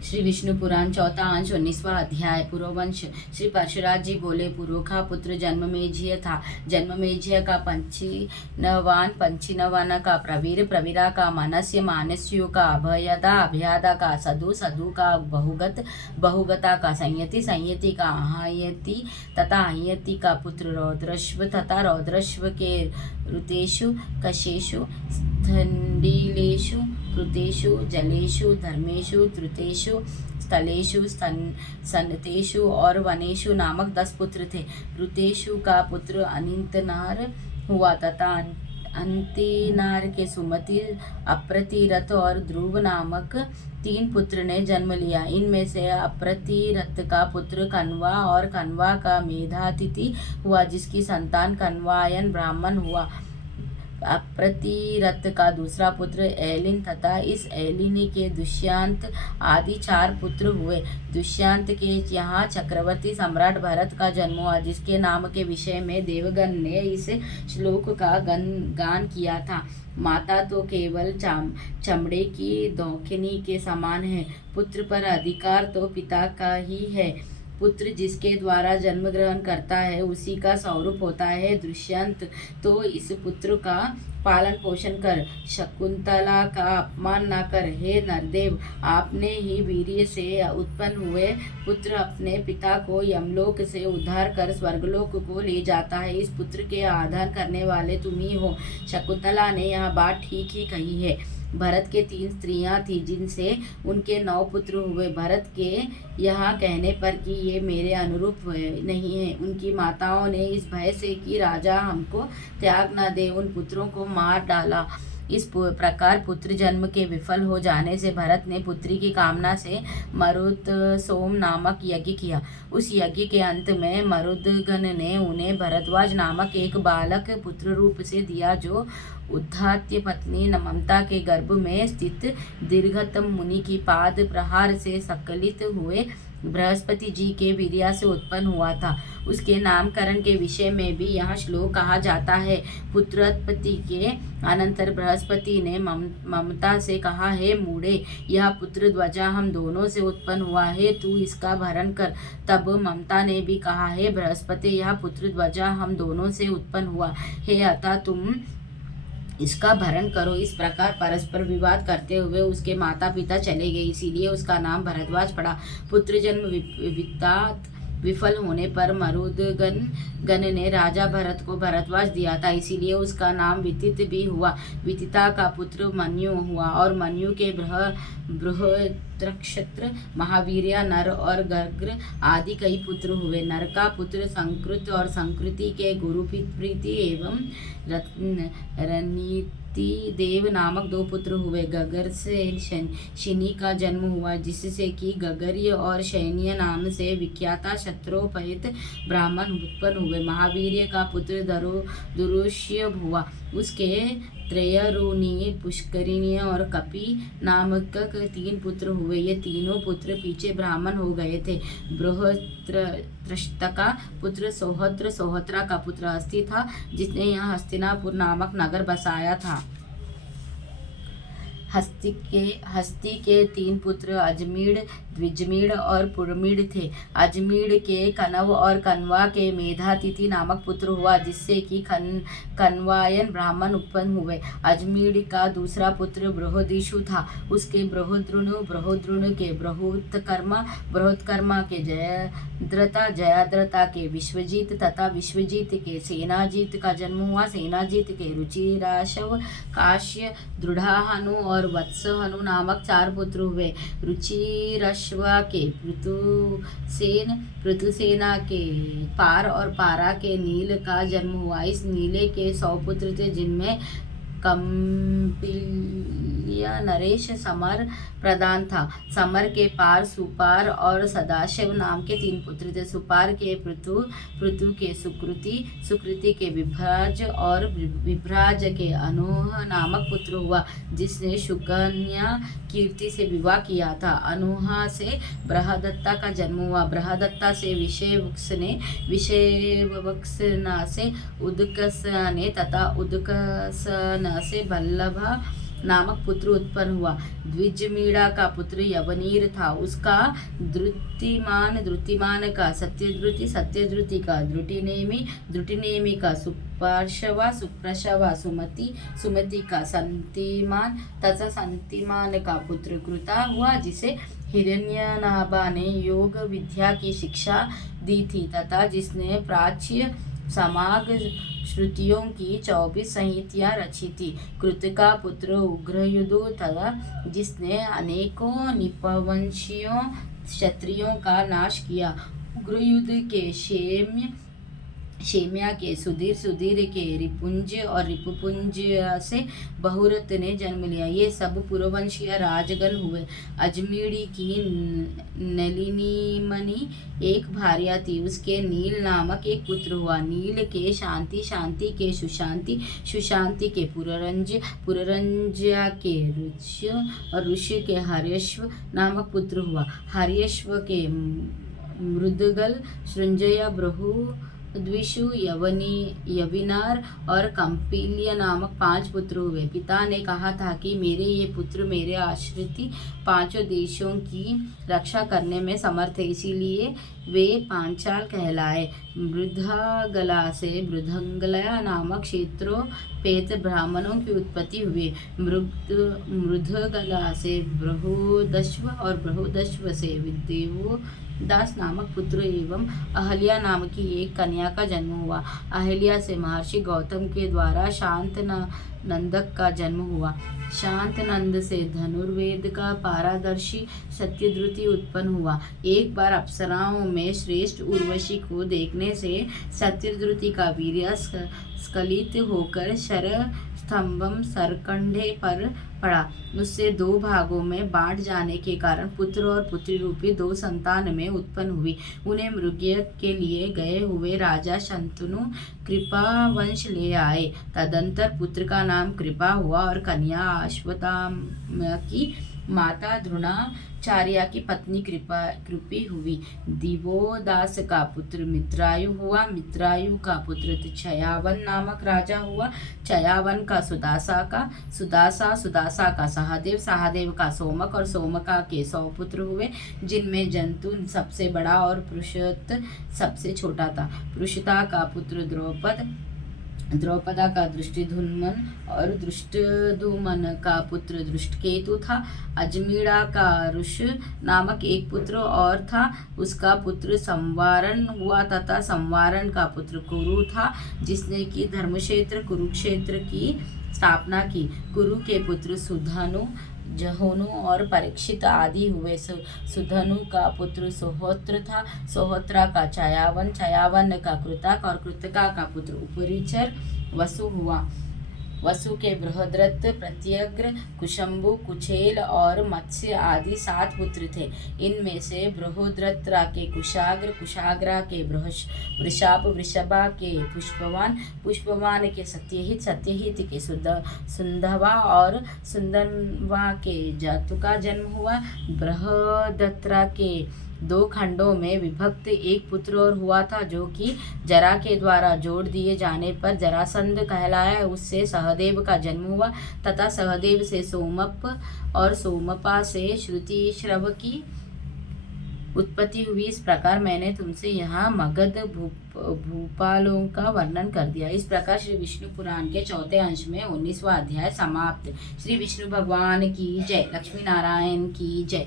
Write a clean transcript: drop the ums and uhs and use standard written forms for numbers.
श्री विष्णु पुराण चौथा अंश 19वां अध्याय। पूर्ववंश। श्री परशुराज जी बोले, पूर्व का पुत्र जन्ममेजय था। जन्ममेजय का पंचीनवान का प्रवीर, प्रवीरा का मनस्य, मानस्यु का अभयदा, अभयादा का सदु, सदु का बहुगत, बहुगता का संयति, संयति का अहयति तथा अहयति का पुत्र रौद्रश्व तथा रौद्रश्व के ऋतेषु, कशेषु, स्थंडिलेषु, कृतेषु, जलेषु, धर्मेषु, त्रुतेषु, स्थलेषु, सन्नतेषु और वनेषु नामक 10 पुत्र थे। ऋतेषु का पुत्र अनितनार हुआ तथा अंतिनार के सुमति, अप्रतिरथ और ध्रुव नामक 3 पुत्र ने जन्म लिया। इनमें से अप्रतिरथ का पुत्र कण्वा और कण्वा का मेधातिथि हुआ, जिसकी संतान कण्वायन ब्राह्मण हुआ। अप्रतिरथ का दूसरा पुत्र एलिन तथा इस एलिनी के दुष्यंत आदि 4 पुत्र हुए। दुष्यंत के यहाँ चक्रवर्ती सम्राट भरत का जन्म हुआ, जिसके नाम के विषय में देवगण ने इस श्लोक का गान किया था। माता तो केवल चमड़े की दौखनी के समान है, पुत्र पर अधिकार तो पिता का ही है। पुत्र जिसके द्वारा जन्म ग्रहण करता है उसी का स्वरूप होता है। दुष्यंत तो इस पुत्र का पालन पोषण कर, शकुंतला का अपमान न कर। हे नरदेव, आपने ही वीर्य से उत्पन्न हुए पुत्र अपने पिता को यमलोक से उद्धार कर स्वर्गलोक को ले जाता है। इस पुत्र के आधान करने वाले तुम ही हो। शकुंतला ने यह बात ठीक ही कही है। भरत के 3 स्त्रियां थीं, जिनसे उनके 9 पुत्र हुए। भरत के यहाँ कहने पर कि ये मेरे अनुरूप नहीं है, उनकी माताओं ने इस भय से कि राजा हमको त्याग न दे, उन पुत्रों को मार डाला। इस प्रकार पुत्र जन्म के विफल हो जाने से भरत ने पुत्री की कामना से मरुत्सोम नामक यज्ञ किया। उस यज्ञ के अंत में मरुदगण ने उन्हें भरद्वाज नामक एक बालक पुत्र रूप से दिया, जो उद्धात्य पत्नी ममता के गर्भ में स्थित दीर्घतम मुनि की पाद प्रहार से सकलित हुए बृहस्पति जी के वीर्य से उत्पन्न हुआ था। उसके नामकरण के विषय में भी यह श्लोक कहा जाता है। पुत्रोत्पत्ति के अनंतर बृहस्पति ने ममता से कहा, हे मूढ़े, यह पुत्र ध्वजा हम दोनों से उत्पन्न हुआ है, तू इसका भरण कर। तब ममता ने भी कहा, हे बृहस्पति, यह पुत्र ध्वजा हम दोनों से उत्पन्न हुआ है, अतः तुम इसका भरण करो। इस प्रकार परस्पर विवाद करते हुए उसके माता पिता चले गए, इसीलिए उसका नाम भरद्वाज पड़ा। पुत्र जन्म विफल होने पर मरुदगण ने राजा भरत को भरद्वाज दिया था, इसीलिए उसका नाम वितित भी हुआ। वितिता का पुत्र मन्यु हुआ और मन्यु के बृहद्रक्षत्र, महावीर्य, नर और गर्ग आदि कई पुत्र हुए। नर का पुत्र संकृत और संकृति के गुरुप्रीति एवं रणनीति देव नामक 2 पुत्र हुए। गगर से शिनी का जन्म हुआ, जिससे कि गगर्य और शैन्य नाम से विख्याता क्षत्रोपहित ब्राह्मण उत्पन्न हुए। महावीर्य का पुत्र दुरुष्य हुआ, उसके त्रयरुणी, पुष्करिणी और कपि नामक 3 पुत्र हुए। ये तीनों पुत्र पीछे ब्राह्मण हो गए थे। बृहत्रष्ट का पुत्र सोहत्र, सोहत्रा का पुत्र हस्ती था, जिसने यहाँ हस्तिनापुर नामक नगर बसाया था। हस्ती के 3 पुत्र अजमीढ़, द्विजमीढ़ और पुरमीढ़ थे। अजमीढ़ के कनव और कण्वा के मेधातिथि नामक पुत्र हुआ, जिससे कि कण्वायन ब्राह्मण उत्पन्न हुए। अजमीढ़ का दूसरा पुत्र बृहदिषु था, उसके बृहद्रुण के बृहत्कर्मा, बृहत्कर्मा के जयाद्रता, जयाद्रता के विश्वजीत तथा विश्वजीत के सेनाजीत का जन्म हुआ। सेनाजीत के रुचिराशव, काश्य, दृढ़ाहनु और वत्सहनु नामक 4 पुत्र हुए। रुचिराश्वा के पृथुसेन, पृथुसेना के पार और पारा के नील का जन्म हुआ। इस नीले के 100 पुत्र थे, जिनमें कंपिल्य नरेश समर प्रधान था। समर के पार सुपार और सदाशिव नाम के 3 पुत्र थे। सुपार के पृथु, पृथु के सुकृति, सुकृति के विभ्राज और विभ्राज के अनूह नामक पुत्र हुआ, जिसने सुकन्या कीर्ति से विवाह किया था। अनूहा से बृहदत्ता का जन्म हुआ। बृहदत्ता से विषयवक्ष ने, विषयवक्ष से उदकस ने तथा उदकसन से बल्लभा नामक पुत्र उत्पन्न हुआ। द्विजमीढ़ा का पुत्र यवनीर था, उसका द्रुतिमान का सत्यद्रुति का द्रुटिनेमि का सुप्रशवा सुमति का संतिमान तथा संतिमान का पुत्र कृता हुआ, जिसे हिरण्यनाभा ने योग विद्या की शिक्षा दी थी तथा जिसने प्राच्य समाग श्रुतियों की 24 संहिताएं रची थी। कृत का पुत्र उग्रयुधु था, जिसने अनेकों निपवंशियों क्षत्रियों का नाश किया। उग्रयुध के शेम्या के सुधीर के रिपुंज और रिपुपुंज से बहुरथ ने जन्म लिया। ये सब पुरवंशीय राजगण हुए। अजमीरी की नलिनीमणि एक भार्या थी, उसके नील नामक एक पुत्र हुआ। नील के शांति के सुशांति के पुररंज के ऋष्य और ऋषि के हर्यश्व नामक पुत्र हुआ। हर्यश्व के मृदगल, सृंजय, द्विषु, यविनार और कंपिल्य नामक 5 पुत्र हुए। पिता ने कहा था कि मेरे ये पुत्र मेरे आश्रित 5 देशों की रक्षा करने में समर्थ है, इसीलिए वे पांचाल कहलाए। मृदगला से मृदंगला नामक क्षेत्रोपेत ब्राह्मणों की उत्पत्ति हुई। मृदगला से बृहदश्व और बृहदश्व से देवदास नामक पुत्र एवं अहल्या नाम की एक कन्या का जन्म हुआ। अहल्या से महर्षि गौतम के द्वारा शांतनंदक का जन्म हुआ। शांतनंद से धनुर्वेद का पारदर्शी सत्यद्रुति उत्पन्न हुआ। एक बार अप्सराओं में श्रेष्ठ उर्वशी को देखने से सत्यद्रुति का वीर्य स्खलित होकर शरस्तंभम सरकंडे पर पड़ा। उससे 2 भागों में बांट जाने के कारण पुत्र और पुत्री रूपी 2 संतान में उत्पन्न हुई। उन्हें मृगया के लिए गए हुए राजा शंतनु कृपावंश ले आए। तदंतर पुत्र का नाम कृपा हुआ और कन्या अश्वत्थामा की माता द्रोणाचार्य की पत्नी कृपी हुई। दिवोदास का पुत्र मित्रायु हुआ। मित्रायु का पुत्र चयावन नामक राजा हुआ। चयावन का सुदासा का सहदेव का सोमक और सोमका के 100 पुत्र हुए, जिनमें जंतु सबसे बड़ा और पृषत सबसे छोटा था। पृषता का पुत्र द्रौपदा का दृष्टिधुम्न और दृष्टधुम्न का पुत्र दृष्टकेतु था। अजमीढ़ा का ऋष नामक एक पुत्र और था, उसका पुत्र संवारण हुआ तथा संवारण का पुत्र कुरु था, जिसने की धर्मक्षेत्र कुरुक्षेत्र की स्थापना की। कुरु के पुत्र सुधनु, जहोनु और परीक्षित आदि हुए। सुधनु का पुत्र सोहोत्र था। सोहोत्रा का चयावन का कृतक और कृतका का पुत्र उपरिचर वसु हुआ। वसु के बृहद्रथ, प्रत्यग्र, कुशंबु, कुचेल और मत्स्य आदि 7 पुत्र थे। इनमें से बृहद्रथ के कुशाग्र के वृषाप, वृषभा के पुष्पवान के सत्यहित के सुंधवा और सुंदनवा के जतु का जन्म हुआ। बृहद्रथ के 2 खंडों में विभक्त एक पुत्र और हुआ था, जो कि जरा के द्वारा जोड़ दिए जाने पर जरासंध कहलाया। उससे सहदेव का जन्म हुआ तथा सहदेव से सोमप और सोमपा से श्रुतिश्रव की उत्पत्ति हुई। इस प्रकार मैंने तुमसे यहाँ मगध भूपालों का वर्णन कर दिया। इस प्रकार श्री विष्णु पुराण के 4थे अंश में 19वां अध्याय समाप्त। श्री विष्णु भगवान की जय। लक्ष्मी नारायण की जय।